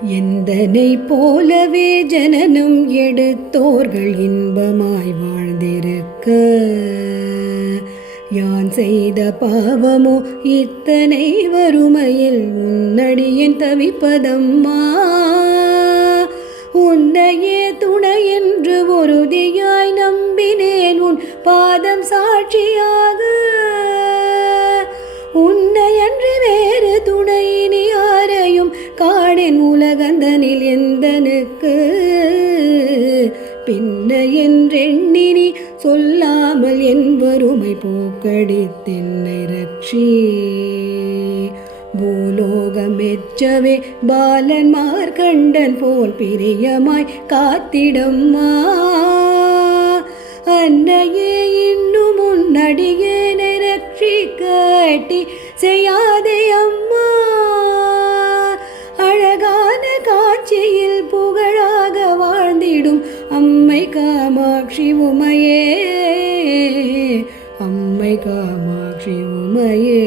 எந்தனை போலவே ஜனனம் எடுத்தோர்கள் இன்பமாய் வாழ்ந்திருக்க, யான் செய்த பாவமோ இத்தனை வறுமையில் உன்னடியேன் தவிப்பதம்மா. உன்னையே துணை என்று உறுதியாய் நம்பினேன் உன் பாதம் சாட்சியாக. உன்னையன்றி வேறு துணை இனி யாரையும் காணேன் உலகந்தனில் எந்தனுக்கு. பின்ன என்றெண்ணினி சொல்லாமல் என் வறுமை போக்கடித்தென்னை ரட்சி. பூலோகம் மெச்சவே பாலன் மார்க்கண்டன் போல் பிரியமாய் காத்திடம்மா. அன்னையே இன்னும் உன்னடியேனை ரட்சிக்கட்டி செய்யாதே அம்மா. அழகான காட்சியில் புகழாக வாழ்ந்திடும் அம்மை காமாட்சி உமையே, அம்மை காமாட்சி உமையே.